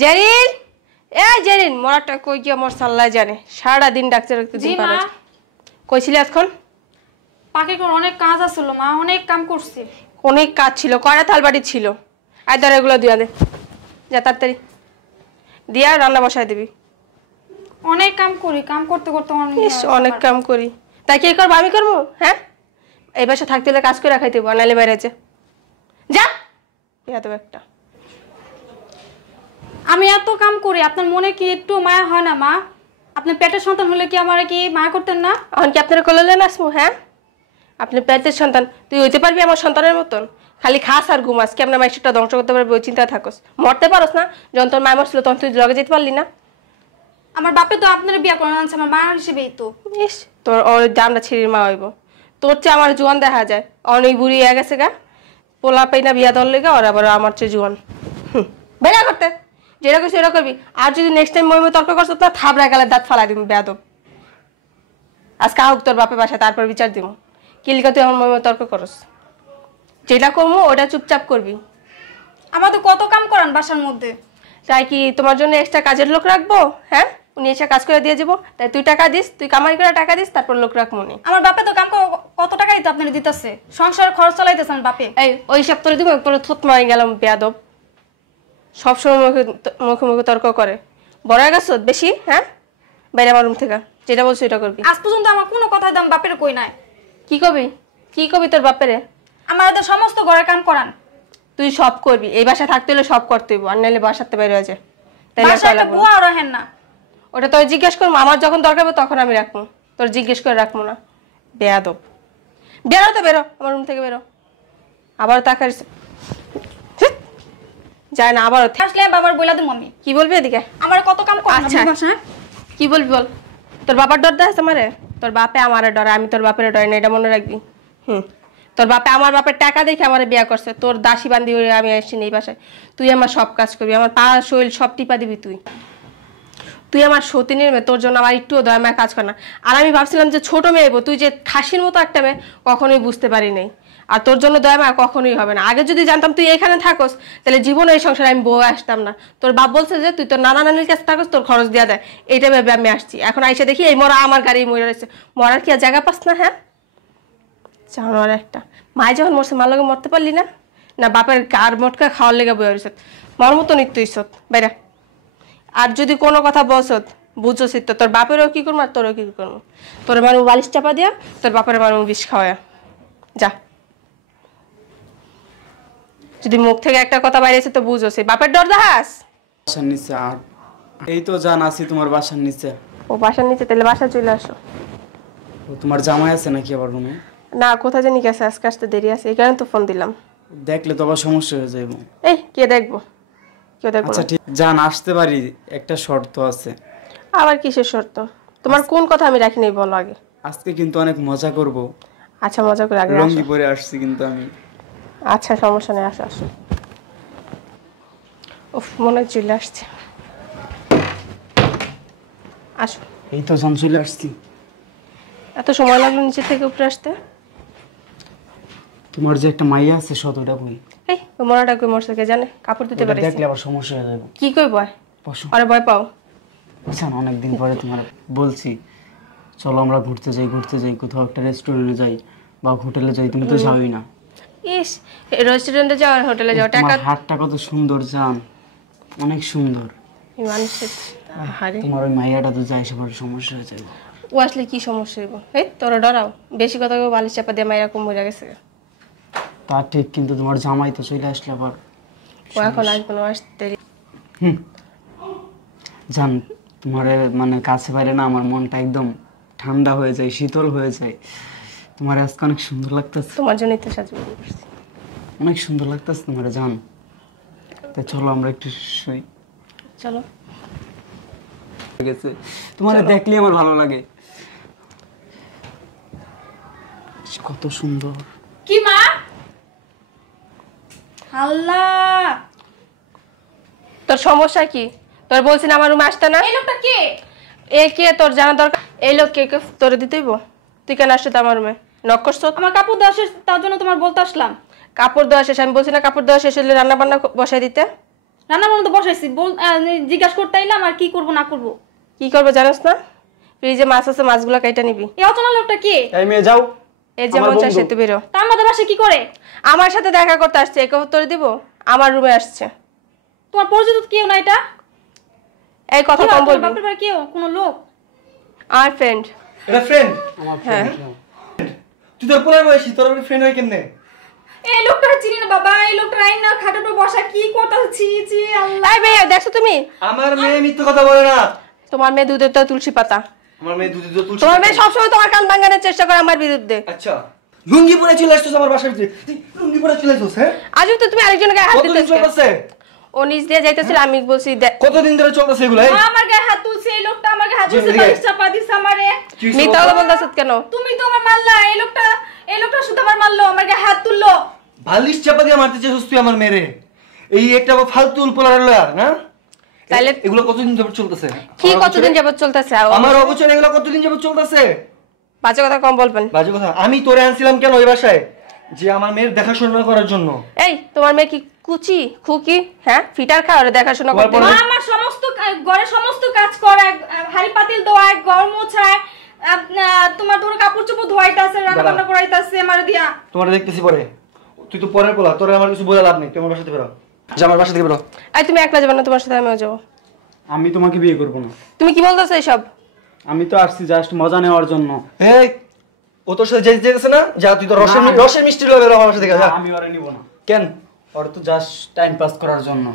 জেরিন, জেরিন, মরাটা কই গিয়া মোর সাল্লাহ জানে। সারা দিন ডাক্তার দিন পারে। কইছিলি এখন? পাকে কোন অনেক কাজ আছিল মা, অনেক কাম করছি। অনেক কাজ ছিল, কয়টা থালবাটি ছিল। আর ধর এগুলো দিয়া দে, যা তাড়াতাড়ি দিয়া রান্না বসায় দিবি। অনেক কাম করি, কাম করতে করতে অনেক কাম করি। তাই কি করবো আমি করবো? হ্যাঁ, এই বাসা থাকতে হলে কাজ করে খাইতে হবো, নাইলে বাইরে যা। একটা আমি এত কাম করি, আপনার মনে কি একটু মায়া হয় না মা? আপনি পেটের সন্তান হলে কি আমার কি মায়া করতেন না? এখন কি আপনার কোলে নাচবো? হ্যাঁ, আপনি পেটের সন্তান, তুই হইতে পারবি আমার সন্তানের মতন? খালি খাস আর ঘুমাস, কেমন মাইশটা ধ্বংস করতে পারবি ওই চিন্তা থাকস। মরতে পারস না? যখন তোর মায় মরছিল তখন তুই লগে যেতে পারলি না? আমার বাপে তো আপনার বিয়া করে আনছে আমার মা হিসেবেই তো। ইস, তোর ওর জামটা ছিঁড়ির মা হইব। তোর চেয়ে আমার জোয়ান দেখা যায়, অনেক বুড়ি হয়ে গেছে গা। পোলা পাই না বিয়া দল লেগা, ওর আবার আমার চেয়ে জোয়ান। বেড়া করতে যেটা করছি সেটা করবি। আর যদি নেক্সট টাইম মই তর্ক করছো না, থাবড়া গেলে দাঁত ফালাই দিব বেয়াদব। আজকে আহুক তোর বাপের বাসায়, তারপর বিচার দিব। কিলিকা তুই আমার মই তর্ক করস? যেটা করবো ওটা চুপচাপ করবি। আমার তো কত কাম করান বাসার মধ্যে। তাই কি তোমার জন্য এক্সট্রা কাজের লোক রাখবো? হ্যাঁ, উনি এসে কাজ করে দিয়ে যাবো। তাই তুই টাকা দিস, তুই কামাই করে টাকা দিস, তারপর লোক রাখ মনে। আমার বাপে তো কাম কত টাকাই তো আপনার দিতেছে, সংসারের খরচ চালাইতেছে আমার বাপে। এই ওই সব তোরে দিব, পরে থুত মারি গেলাম বেয়াদব। সবসময় মুখে মুখে মুখে তর্ক করে। বড় হয়ে গেছ বেশি? হ্যাঁ, বাইরে আমার রুম থেকে যেটা বলছো এটা করবি। আজ পর্যন্ত আমার কোনো কথাই দাম বাপের কই নাই। কি কবি? কি কবি তোর বাপেরে? আমার এদের সমস্ত ঘরের কাম করান। তুই সব করবি, এই বাসা থাকতে হলে সব করতে হইব, আর নাহলে বাসাতে বাইরে হয়ে যায়। ওটা তোর জিজ্ঞেস করবো, আমার যখন দরকার হবে তখন আমি রাখবো, তোর জিজ্ঞেস করে রাখবো না। বেয়াদব, বেরো তো বেরো, আমার রুম থেকে বেরো। আবার তাকার যায় না, আবার আসলে বাবার বইলা দেবো আমি। কি বলবি এদিকে? আমার কত কাম করান। আচ্ছা কি বলবি বল। তোর বাবার ডর দেয় আমারে? তোর বাপে আমারে ডরে, আমি তোর বাপের ডরে না, এটা মনে রাখবি। তোর বাপে আমার বাপের টাকা দেখে আমার বিয়া করছে, তোর দাসী বান্দি হয়ে আমি আসছি এই বাসায়। তুই আমার সব কাজ করবি, আমার পা শরীর সব টিপা দিবি তুই। তুই আমার সতীনের মেয়ে, তোর জন্য আমার একটুও দয়া মায়া কাজ কর না। আর আমি ভাবছিলাম যে ছোট মেয়ে, তুই যে খাসির মতো একটা মেয়ে, কখনোই বুঝতে পারি নাই। আর তোর জন্য দয়া মায়া কখনোই হবে না। আগে যদি জানতাম তুই এখানে থাকস, তাহলে জীবনে এই সংসারে আমি বউ আসতাম না। তোর বাপ বলছে যে তুই তোর নানা নানির কাছে থাকস, তোর খরচ দেওয়া দেয়, এইটা ভেবে আমি আসছি। এখন আইসা দেখি এই মরা আমার গাড়ি মরে রয়েছে। মরার কি আর জায়গা পাস না? হ্যাঁ, জানোয়ার একটা। মায় যখন মরছে মার লগে মরতে পারলি না? না বাপের গার মটকা খাওয়ার লেগে বয়ে রয়েছে। মর মতো নিত্য ইসত বাইরা। আর যদি কোনো কথা বসত বুঝছিস তো, তোর বাপেরও কি করবো আর তোরও কি করবো। তোর মারু বালিশ চাপা দিয়া, তোর বাপের মারু বিষ খাওয়া। যা, যদি মুখ থেকে একটা কথা বাইরেছে তো বুঝছিস, বাপের ডর দেখাস। বাসার নিচে আর এই তো জান আছি তোমার বাসার নিচে। ও বাসার নিচে? তাহলে বাসায় চলে আসো। ও তোমার জামাই আছে নাকি আবার রুমে? না, কোথায় জানি গেছে, আজকে আসতে দেরি আছে, এই কারণে তো ফোন দিলাম। দেখলে তো আবার সমস্যা হয়ে যাবে। এই কে দেখবো? কেউ দেখবো? আচ্ছা ঠিক জান, আসতে পারি, একটা শর্ত আছে। আবার কিসের শর্ত? তোমার কোন কথা আমি রাখিনি বলো আগে। আজকে কিন্তু অনেক মজা করব। আচ্ছা মজা করে আগে লঙ্গি পরে আসছি কিন্তু আমি। আচ্ছা সমস্যা নেই, আসো আসো। উফ, মনে চলে আসছে। আসো। এই তো জান চলে আসছি। এত সময় লাগলো নিচে থেকে উপরে আসতে? তোমার যে একটা মাইয়া আছে শতটা কই? এই মরাটা কই মরছে কে জানে? কাপড় দিতে পারে। দেখলে আবার সমস্যা হয়ে যাবে। কি কই বয়? বসো। আরে ভয় পাও? বুঝছেন অনেকদিন পরে তোমার বলছি চলো আমরা ঘুরতে যাই, কোথাও একটা রেস্টুরেন্টে যাই বা হোটেলে যাই, তুমি তো যাওই না। ইস, রেস্টুরেন্টে যাও আর হোটেলে যাও, টাকা হাতটা কত সুন্দর জান, অনেক সুন্দর। এই মানুষের হারে তোমার ওই মাইয়াটা তো যাই সবার সমস্যা হয়ে যাবে। ও আসলে কি সমস্যা হইব? এই তোরা ডরাও বেশি কথা কই, বালিশ চাপা দিয়ে মাইরা কম মরে গেছে। তা ঠিক, কিন্তু তোমার জামাই তো চলে আসলে আবার। ও এখন আসবে না, আসতে জান তোমার মানে কাছে বাইরে না আমার মনটা একদম ঠান্ডা হয়ে যায়, শীতল হয়ে যায়। তোমার আজকে অনেক সুন্দর লাগতেছে। তোমার জন্যই তো সাজু করছি। অনেক সুন্দর লাগতেছে তোমার জান। তাই চলো আমরা একটু শুই। চলো। গেছে তোমার দেখলে আমার ভালো লাগে। কত সুন্দর। কি মা? আল্লাহ, তোর সমস্যা কি? তোর বলছিস না আমার রুমে আসতে না? এই লোকটা কে? এ কে তোর জানা দরকার? এই লোক কে তোরে দিতেইব? তুই কেন আসছিস আমার রুমে? নক করছ? আমার কাপড় দেওয়া শেষ, তার জন্য তোমার বলতে আসলাম। কাপড় দেওয়া শেষ? আমি বলছি না কাপড় দেওয়া শেষ হলে রান্না বান্না বসাই দিতে? রান্নার মধ্যে বসাইছি জিজ্ঞাসা করতে আইলাম আর কি করব না করব। কি করবো জানোস না? ফ্রিজে মাছ আছে, মাছগুলো কেটে নিবি। এই অচেনা লোকটা কে? এই মেয়ে যাও। এই যে মন চায় সে তো বেরো। তা আমাদের বাসায় কি করে? আমার সাথে দেখা করতে আসছে, একে উত্তর দিব? আমার রুমে আসছে। তোমার পরিচিত কেউ না এটা? এই কথা কম বলবি। বাপের বাড়ি কেউ কোন লোক? আমার ফ্রেন্ড। এটা ফ্রেন্ড? আমার হ্যাঁ। তুই তোর পোলার বয়সী, তোর ফ্রেন্ড হয় কেমনে? এই লোকটা চিনি না বাবা, এই লোকটা আইন না খাটের উপর বসা কি করতেছি জি আল্লাহ। এই মেয়ে দেখছো তুমি? আমার মেয়ে মিথ্যে কথা বলে না। তোমার মেয়ে দুধের তো তুলসী পাতা। আমার মেয়ে দুধে দুধ তুলসী। তোমার মেয়ে সবসময় তোমার কান ভাঙানোর চেষ্টা করে আমার বিরুদ্ধে। আচ্ছা, লুঙ্গি পরে চলে আসছিস আমার বাসার ভিতরে, তুই লুঙ্গি পরে চলে আসছিস? হ্যাঁ, আজও তো তুমি আরেকজনের গায়ে হাত কতদিন দিতেছ। চলতেছে? ও নিজ দিয়ে যাইতেছিল, আমি বলছি কতদিন ধরে চলতেছে এগুলো? এই আমার গায়ে হাত তুলছে, এই লোকটা আমার গায়ে হাত জি, তুলছে, এদিকে। বালিশ চাপা দিছে আমারে। কি হইছে মিথ্যা বাবা? কথা বলতেছ কেন? তুমি তো আমার মারলা, এই লোকটা শুধু আমার মারলো, আমার গায়ে হাত তুললো। বালিশ চাপা দিয়ে মারতে চাইছিস তুই আমার মেরে? এই একটা ফালতু উলপলার লয়ার না? তাইলে এগুলো কতদিন যাবত চলতেছে? কি কতদিন যাবত চলতেছে? আমার অবচর এগুলো কতদিন যাবত চলতেছে? বাজে কথা কম বলবেন। বাজে কথা? আমি তোরে আনছিলাম কেন ওই বাসায়? যে আমার মেয়ের দেখাশোনা করার জন্য। এই তোমার মেয়ে কি কুচি খুকি? হ্যাঁ, ফিটার খাওয়ার দেখাশোনা করতে? তোমার মা আমার সমস্ত ঘরে সমস্ত কাজ করে, হাড়ি পাতিল ধোয়, ঘর মোছায়, তোমার ধরো কাপড় চোপড় ধোয়াইতাছে, রান্না বান্না করাইতাছে আমার দিয়া। তোমার দেখতেছি পরে, তুই তো পরের পোলা, তোরে আমার কিছু বোঝা লাভ নেই। তুই আমার বাসা থেকে বেরো, যা আমার বাসা থেকে বেরো। এই তুমি একলা যাবে না? তোমার সাথে আমিও যাবো। আমি তোমাকে বিয়ে করব না। তুমি কি বলতেছো এসব? আমি তো আসছি জাস্ট মজা নেওয়ার জন্য। এই ও তোর সাথে যেতেছে না? যা, তুই তো রসের মিষ্টি লয়ে বেরো আমার বাসা থেকে, যা। আমি ওরে নিব না। কেন? ওর তো জাস্ট টাইম পাস করার জন্য।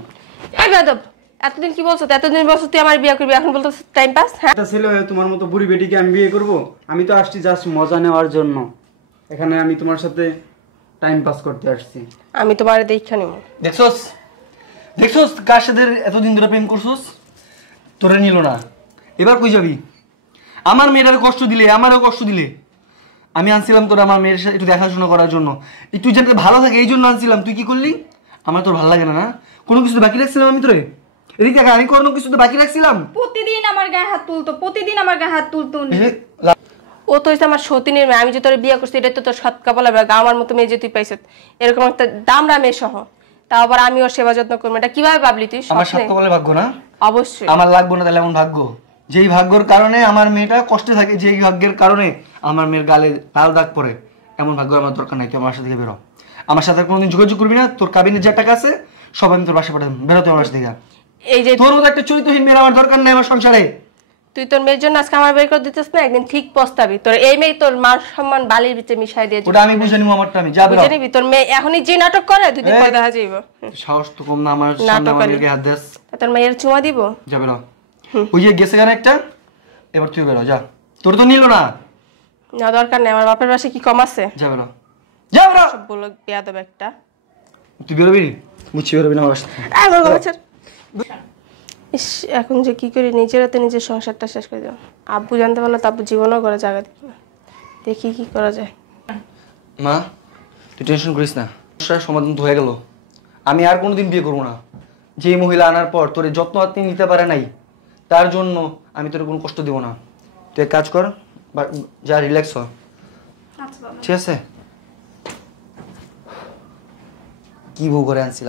এই বেয়াদব, এতদিন কি বলছো? এতদিন বলছো তুই আমার বিয়ে করবি, এখন বলতেছো টাইম পাস? হ্যাঁ, একটা ছেলে হয়ে তোমার মতো বুড়ি বেটিকে আমি বিয়ে করব? আমি তো আসছি জাস্ট মজা নেওয়ার জন্য। এখানে আমি তোমার সাথে টাইম পাস করতে আসছি। আমি তোমার দেখা নিব। দেখছস কার সাথে এতদিন ধরে প্রেম করছস? তোরে নিল না, এবার কই যাবি? আমার মেয়েটার কষ্ট দিলে, আমারও কষ্ট দিলে। আমি আনছিলাম তোর আমার মেয়ের সাথে একটু দেখাশোনা করার জন্য, একটু যাতে ভালো থাকে এই জন্য আনছিলাম। তুই কি করলি? আমার তোর ভালো লাগে না? না, কোনো কিছু বাকি রাখছিলাম আমি তোরে? এদিক দেখা, আমি কোনো কিছু তো বাকি রাখছিলাম? প্রতিদিন আমার গায়ে হাত তুলতো, প্রতিদিন আমার গায়ে হাত তুলতো উনি। ও তো হচ্ছে আমার সতীনের মেয়ে। আমি যে তোর বিয়ে করছি এটা তো তোর সৎ কপালে ভাগ্য। আমার মতো মেয়ে যে তুই পাইছ, এরকম একটা দামরা মেয়ে সহ, তাও আবার আমি ওর সেবা যত্ন করবো, এটা কিভাবে ভাবলি তুই? আমার স্বপ্নে? সাথে বলে ভাগ্য না? অবশ্যই। আমার লাগবো না তাহলে এমন ভাগ্য? যেই ভাগ্যর কারণে আমার মেয়েটা কষ্টে থাকে, যেই ভাগ্যের কারণে আমার মেয়ের গালে লাল দাগ পড়ে, এমন ভাগ্য আমার দরকার নাই। তুই আমার সাথে থেকে বেরো, আমার সাথে আর কোনোদিন যোগাযোগ করবি না। তোর কাবিনের যা টাকা আছে সব আমি তোর বাসায় পাঠাবো, বেরো তুই আমার বাসা থেকে। এই যে তোর মতো একটা চরিত্রহীন মেয়ের আমার দরকার নাই আমার সংসারে। তুই তোর মেয়ের জন্য আজকে আমার বের করে দিতেছ না, একদিন ঠিক পস্তাবি। তোর এই মেয়ে তোর মান সম্মান বালির ভিতরে মিশাই দিয়ে ওটা আমি বুঝে নিবো, আমারটা আমি যা বেরো। বুঝে নিবি? তোর মেয়ে এখনই যে নাটক করে দুদিন পর দেখা যাইব। সাহস তো কম না আমার সামনে আমার মেয়েকে হাত দেস। তোর মেয়ের চুমা দিব? যা বেরো। ওই যে গেছে গান একটা, এবার তুই বেরো যা। তোর তো নিল না, না দরকার নেই। আমার বাপের বাসে কি কম আছে? যা বেরো, যা বেরো। সব বলো বেয়াদব একটা। তুই বেরোবি? বুঝছি বেরোবি না আমার বাসা থেকে। আমার বাবা ছাড়। ইস, এখন যে কি করি, নিজের হাতে নিজের সংসারটা শেষ করে দাও। আব্বু জানতে পারলো তো আব্বু জীবনও করে জায়গা দিবে না। দেখি কি করা যায়। মা তুই টেনশন করিস না, সমস্যার সমাধান তো হয়ে গেল। আমি আর কোনোদিন বিয়ে করবো না। যে মহিলা আনার পর তোর যত্ন আত্মি নিতে পারে নাই, তার জন্য আমি তোর কোনো কষ্ট দিব না। তুই এক কাজ কর, যা রিল্যাক্স হ, আচ্ছা বাবা। ঠিক আছে? কি বউ করে আনছিলাম।